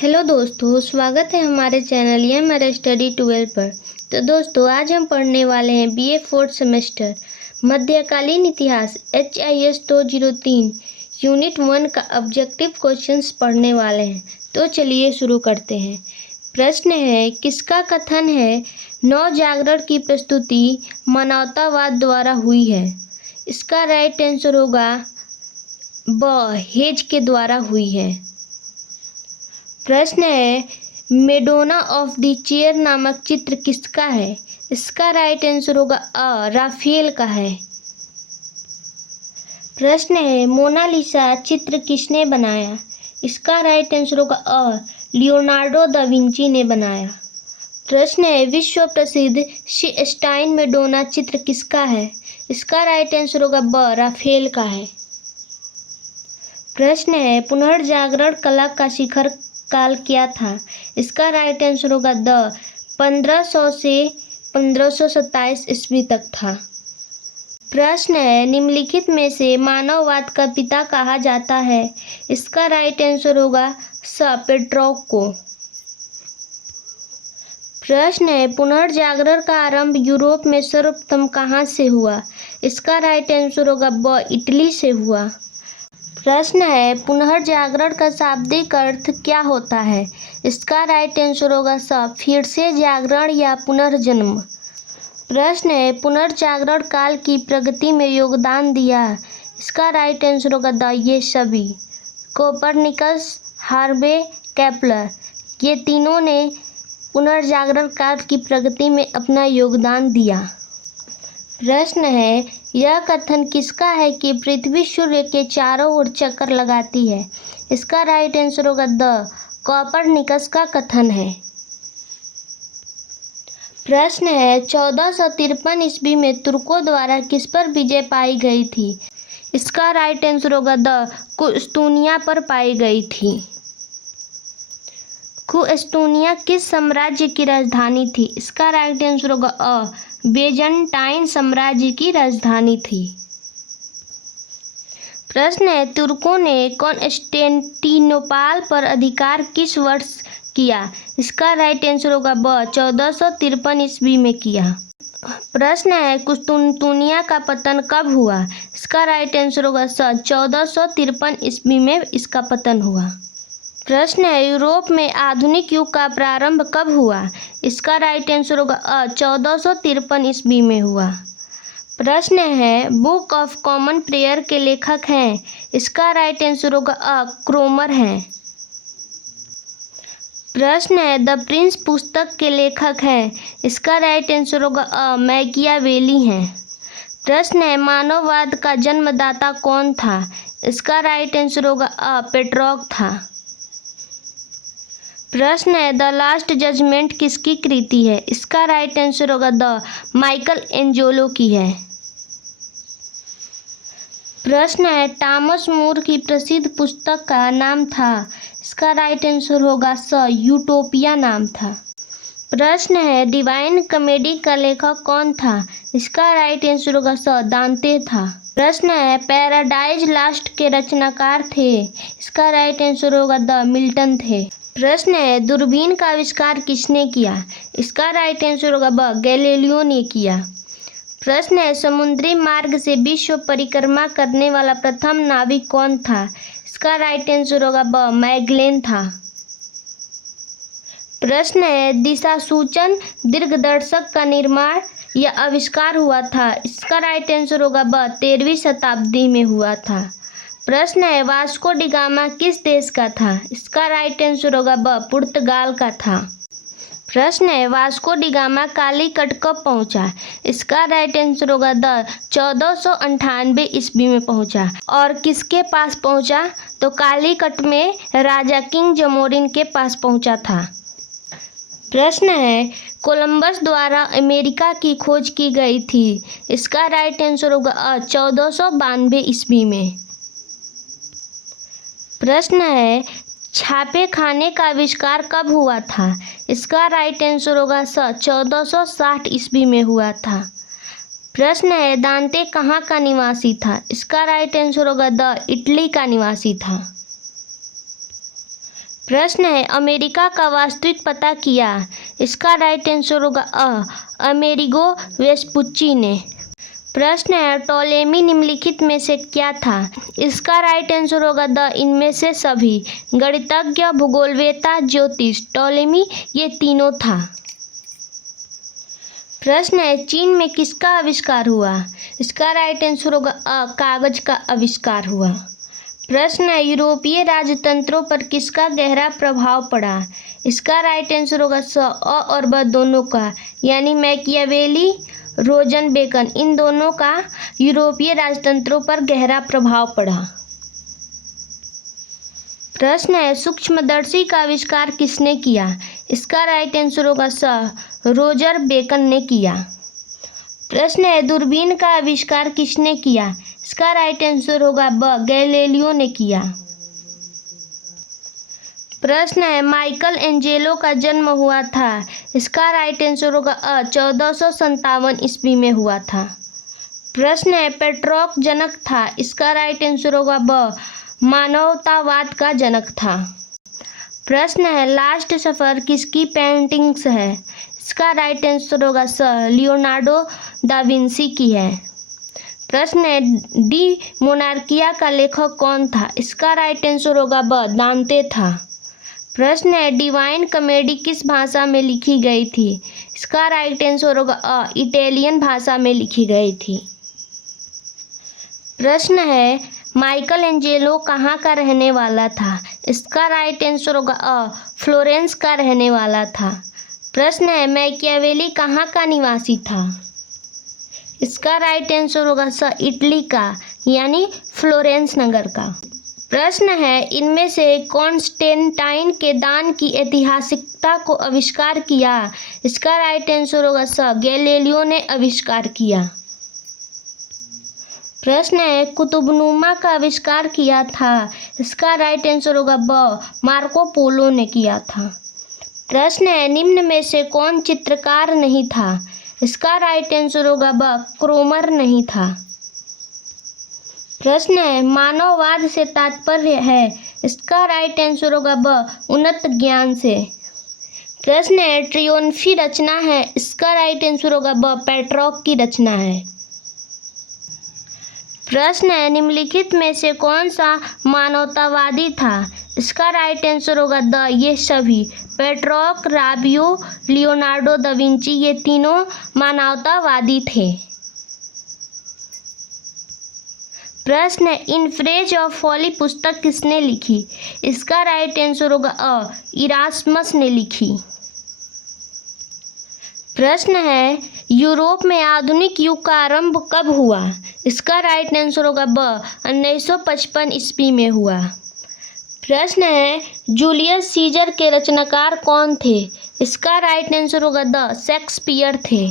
Hello दोस्तों, स्वागत है हमारे चैनल ये मेरा स्टडी 12 पर। तो दोस्तों, आज हम पढ़ने वाले हैं बीए फोर्थ सेमेस्टर मध्यकालीन इतिहास HIS 203 यूनिट 1 का ऑब्जेक्टिव क्वेश्चंस पढ़ने वाले हैं। तो चलिए शुरू करते हैं। प्रश्न है, किसका कथन है नव जागरण की प्रस्तुति मानवतावाद द्वारा हुई है? इसका राइट आंसर होगा ब, हेज के द्वारा हुई है। प्रश्न है, मेडोना ऑफ द चेयर नामक चित्र किसका है? इसका राइट आंसर होगा अ, राफेल का है। प्रश्न है, मोनालिसा चित्र किसने बनाया? इसका राइट आंसर होगा अ, लियोनार्डो दा विंची ने बनाया। प्रश्न है, विश्व प्रसिद्ध सीस्टाइन मेडोना चित्र किसका है? इसका राइट आंसर होगा ब, राफेल का है। प्रश्न है, पुनर्जागरण कला का शिखर काल क्या था? इसका राइट आंसर होगा द, 1500 से 1527 ईस्वी तक था। प्रश्न है, निम्नलिखित में से मानववाद का पिता कहा जाता है? इसका राइट आंसर होगा स, पेट्रोक को। प्रश्न है, पुनर्जागरण का आरंभ यूरोप में सर्वप्रथम कहाँ से हुआ? इसका राइट आंसर होगा ब, इटली से हुआ। प्रश्न है, पुनर्जागरण का शाब्दिक अर्थ क्या होता है? इसका राइट आंसर होगा स, फिर से जागरण या पुनर्जन्म। प्रश्न है, पुनर्जागरण काल की प्रगति में योगदान दिया? इसका राइट आंसर होगा द, ये सभी। कोपरनिकस, हार्वे, केपलर, ये तीनों ने पुनर्जागरण काल की प्रगति में अपना योगदान दिया। प्रश्न है, यह कथन किसका है कि पृथ्वी सूर्य के चारों ओर चक्कर लगाती है? इसका राइट आंसर होगा द, कोपरनिकस का कथन है। प्रश्न है, 1453 ईस्वी में तुर्कों द्वारा किस पर विजय पाई गई थी? इसका राइट आंसर होगा द, कुस्तुनिया पर पाई गई थी। कुस्तुनिया किस साम्राज्य की राजधानी थी? इसका राइट आंसर होगा अ, बेजंटाइन साम्राज्य की राजधानी थी। प्रश्न है, तुर्कों ने कॉन्स्टेंटिनोपाल पर अधिकार किस वर्ष किया? इसका राइट आंसर होगा ब, 1453 ईस्वी में किया। प्रश्न है, कुस्तुनतुनिया का पतन कब हुआ? इसका राइट आंसर होगा स, 1453 ईस्वी में इसका पतन हुआ। प्रश्न है, यूरोप में आधुनिक युग का प्रारंभ कब हुआ? इसका राइट आंसर होगा अ, 1453 ईस्वी में हुआ। प्रश्न है, बुक ऑफ कॉमन प्रेयर के लेखक हैं? इसका राइट आंसर होगा अ, क्रोमर हैं। प्रश्न है, द प्रिंस पुस्तक के लेखक हैं? इसका राइट आंसर होगा अ, मैकियावेली हैं। प्रश्न है, मानववाद का जन्मदाता कौन था? इसका राइट आंसर होगा अ, पेट्रोक था। प्रश्न है, द लास्ट जजमेंट किसकी कृति है? इसका राइट आंसर होगा द, माइकल एंजेलो की है। प्रश्न है, टॉमस मूर की प्रसिद्ध पुस्तक का नाम था? इसका राइट आंसर होगा स, यूटोपिया नाम था। प्रश्न है, डिवाइन कॉमेडी का लेखक कौन था? इसका राइट आंसर होगा स, दांते था। प्रश्न है, पैराडाइज लास्ट के रचनाकार थे? इसका राइट आंसर होगा द, मिल्टन थे। प्रश्न है, दूरबीन का आविष्कार किसने किया? इसका राइट आंसर होगा ब, गैलीलियो ने किया। प्रश्न है, समुद्री मार्ग से विश्व परिक्रमा करने वाला प्रथम नाविक कौन था? इसका राइट आंसर होगा ब, मैगेलन था। प्रश्न है, दिशासूचन दीर्घदर्शक का निर्माण या आविष्कार हुआ था? इसका राइट आंसर होगा ब, 13वीं शताब्दी में हुआ था। प्रश्न है, वास्को डी गामा किस देश का था? इसका राइट आंसर होगा ब, पुर्तगाल का था। प्रश्न है, वास्को डी गामा कालीकट कब पहुंचा? इसका राइट आंसर होगा द, 1498 ईस्वी में पहुंचा। और किसके पास पहुंचा? तो कालीकट में राजा किंग जमोरिन के पास पहुंचा था। प्रश्न है, कोलंबस द्वारा अमेरिका की खोज की गई थी? इसका राइट आंसर होगा अ, 1492 ईस्वी में। प्रश्न है, छापे खाने का आविष्कार कब हुआ था? इसका राइट आंसर होगा स, 1460 ईस्वी में हुआ था। प्रश्न है, दांते कहाँ का निवासी था? इसका राइट आंसर होगा द, इटली का निवासी था। प्रश्न है अमेरिका का वास्तविक पता किया। इसका राइट आंसर होगा अमेरिगो वेस्पुच्ची ने। प्रश्न है टोलेमी निम्नलिखित में से क्या था। इसका राइट आंसर होगा इनमें से सभी। गणितज्ञ, भूगोलवेत्ता, ज्योतिष, टोलेमी ये तीनों था। प्रश्न है चीन में किसका आविष्कार हुआ। इसका राइट आंसर होगा कागज का आविष्कार हुआ। प्रश्न है यूरोपीय राजतंत्रों पर किसका गहरा प्रभाव पड़ा। इसका राइट आंसर होगा और ब दोनों का, यानी मैकियावेली, रोजन बेकन, इन दोनों का यूरोपीय राजतंत्रों पर गहरा प्रभाव पड़ा। प्रश्न है सूक्ष्मदर्शी का आविष्कार किसने किया। इसका राइट आंसर होगा रोजर बेकन ने किया। प्रश्न है दूरबीन का आविष्कार किसने किया। इसका राइट आंसर होगा गैलीलियो ने किया। प्रश्न है माइकल एंजेलो का जन्म हुआ था। इसका राइट आंसर होगा 1457 ईस्वी में हुआ था। प्रश्न है पेट्रोक जनक था। इसका राइट आंसर होगा मानवतावाद का जनक था। प्रश्न है लास्ट सफर किसकी पेंटिंग्स है। इसका राइट आंसर होगा लियोनार्डो दा विंसी की है। प्रश्न है डी मोनार्किया का लेखक कौन था। इसका राइट आंसर होगा दांते था। प्रश्न है डिवाइन कॉमेडी किस भाषा में लिखी गई थी। इसका राइट आंसर होगा इटालियन भाषा में लिखी गई थी। प्रश्न है माइकल एंजेलो कहाँ का रहने वाला था। इसका राइट आंसर होगा फ्लोरेंस का रहने वाला था। प्रश्न है मैकियावेली कहाँ का निवासी था। इसका राइट आंसर होगा इटली का, यानी फ्लोरेंस नगर का। प्रश्न है इनमें से कॉन्स्टेंटाइन के दान की ऐतिहासिकता को आविष्कार किया। इसका राइट आंसर होगा गैलीलियो ने आविष्कार किया। प्रश्न है कुतुबनुमा का आविष्कार किया था। इसका राइट आंसर होगा मार्को पोलो ने किया था। प्रश्न है निम्न में से कौन चित्रकार नहीं था। इसका राइट आंसर होगा क्रोमर नहीं था। प्रश्न है मानववाद से तात्पर्य है। इसका राइट आंसर होगा उन्नत ज्ञान से। प्रश्न है ट्रियोम्फी रचना है। इसका राइट आंसर होगा पेट्रोक की रचना है। प्रश्न है निम्नलिखित में से कौन सा मानवतावादी था। इसका राइट आंसर होगा ये सभी। पेट्रोक, राबियो, लियोनार्डो दा विंची ये तीनों मानवतावादी थे। प्रश्न है इन फ्रेज ऑफ फॉली पुस्तक किसने लिखी। इसका राइट आंसर होगा इरास्मस ने लिखी। प्रश्न है यूरोप में आधुनिक युग का आरंभ कब हुआ। इसका राइट आंसर होगा 1955 ईस्वी में हुआ। प्रश्न है जूलियस सीजर के रचनाकार कौन थे। इसका राइट आंसर होगा शेक्सपियर थे।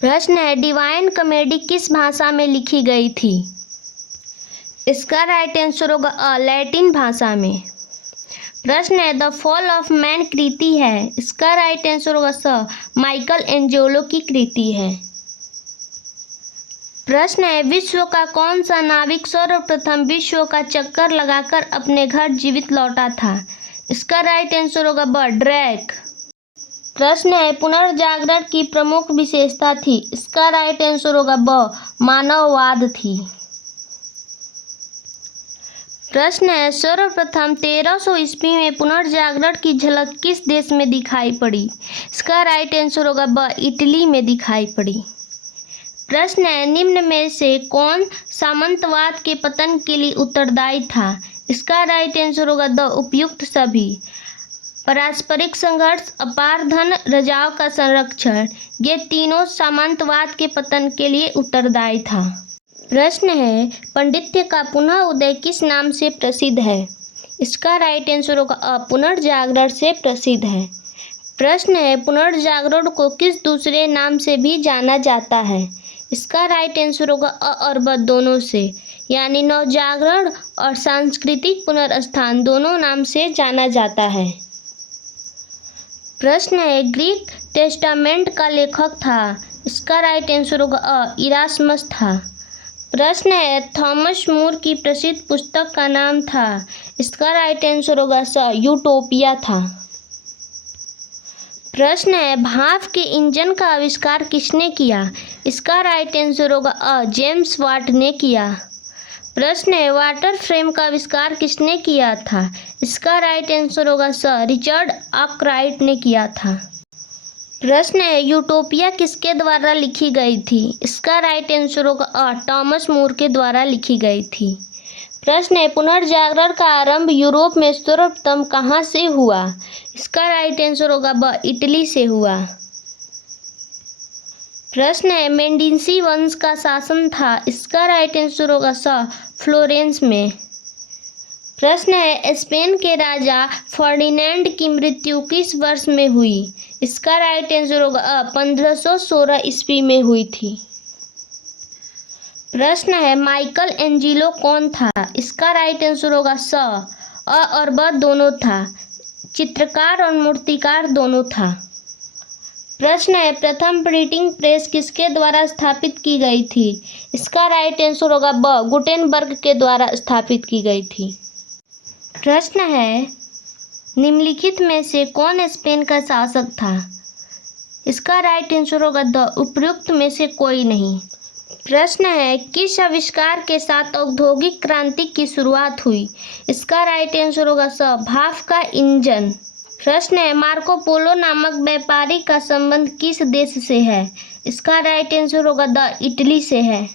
प्रश्न है डिवाइन कॉमेडी किस भाषा में लिखी गई थी। इसका राइट आंसर होगा लैटिन भाषा में। प्रश्न है द फॉल ऑफ मैन कृति है। इसका राइट आंसर होगा माइकल एंजेलो की कृति है। प्रश्न है विश्व का कौन सा नाविक सर्वप्रथम विश्व का चक्कर लगाकर अपने घर जीवित लौटा था। इसका राइट आंसर होगा ड्रैक। प्रश्न है पुनर्जागरण की प्रमुख विशेषता थी। इसका राइट आंसर होगा मानववाद थी। प्रश्न है सर्वप्रथम 1300 ईस्वी में पुनर्जागरण की झलक किस देश में दिखाई पड़ी। इसका राइट आंसर होगा इटली में दिखाई पड़ी। प्रश्न है निम्न में से कौन सामंतवाद के पतन के लिए उत्तरदायी था। इसका राइट आंसर होगा उपयुक्त सभी। पारस्परिक संघर्ष, अपार धन, रजाओं का संरक्षण ये तीनों सामंतवाद के पतन के लिए उत्तरदायी था। प्रश्न है पांडित्य का पुनः उदय किस नाम से प्रसिद्ध है। इसका राइट आंसर होगा पुनर्जागरण से प्रसिद्ध है। प्रश्न है पुनर्जागरण को किस दूसरे नाम से भी जाना जाता है। इसका राइट आंसर होगा और ब दोनों से, यानी नवजागरण और सांस्कृतिक पुनर्स्थान दोनों नाम से जाना जाता है। प्रश्न है ग्रीक टेस्टामेंट का लेखक था। इसका राइट आंसर होगा इरास्मस था। प्रश्न है थॉमस मूर की प्रसिद्ध पुस्तक का नाम था। इसका राइट आंसर होगा स यूटोपिया था। प्रश्न है भाप के इंजन का आविष्कार किसने किया? इसका राइट आंसर होगा जेम्स वाट ने किया। प्रश्न है वाटर फ्रेम का आविष्कार किसने किया था? इसका राइट आंसर होगा स रिचर्ड आर्कराइट ने किया था। प्रश्न है यूटोपिया किसके द्वारा लिखी गई थी? इसका राइट आंसर होगा थॉमस मूर के द्वारा लिखी गई थी। प्रश्न है पुनर्जागरण का आरंभ यूरोप में सर्वप्रथम कहाँ से हुआ? इसका राइट आंसर होगा ब इटली से हुआ। प्रश्न है मेडिसी वंश का शासन था। इसका राइट आंसर होगा स फ्लोरेंस में। प्रश्न है स्पेन के राजा फर्डिनेंड की मृत्यु किस वर्ष में हुई? इसका राइट आंसर होगा 1516 ईस्वी में हुई थी। प्रश्न है माइकल एंजिलो कौन था? इसका राइट आंसर होगा स अ और ब दोनों था। चित्रकार और मूर्तिकार दोनों था। प्रश्न है प्रथम प्रिंटिंग प्रेस किसके द्वारा स्थापित की गई थी? इसका राइट आंसर होगा ब गुटेनबर्ग के द्वारा स्थापित की गई थी। प्रश्न है निम्नलिखित में से कौन स्पेन का शासक था? इसका राइट आंसर होगा द उपयुक्त में से कोई नहीं। प्रश्न है किस आविष्कार के साथ औद्योगिक क्रांति की शुरुआत हुई? इसका राइट आंसर होगा स भाप का इंजन। प्रश्न है मार्को पोलो नामक व्यापारी का संबंध किस देश से है? इसका राइट आंसर होगा द इटली से है।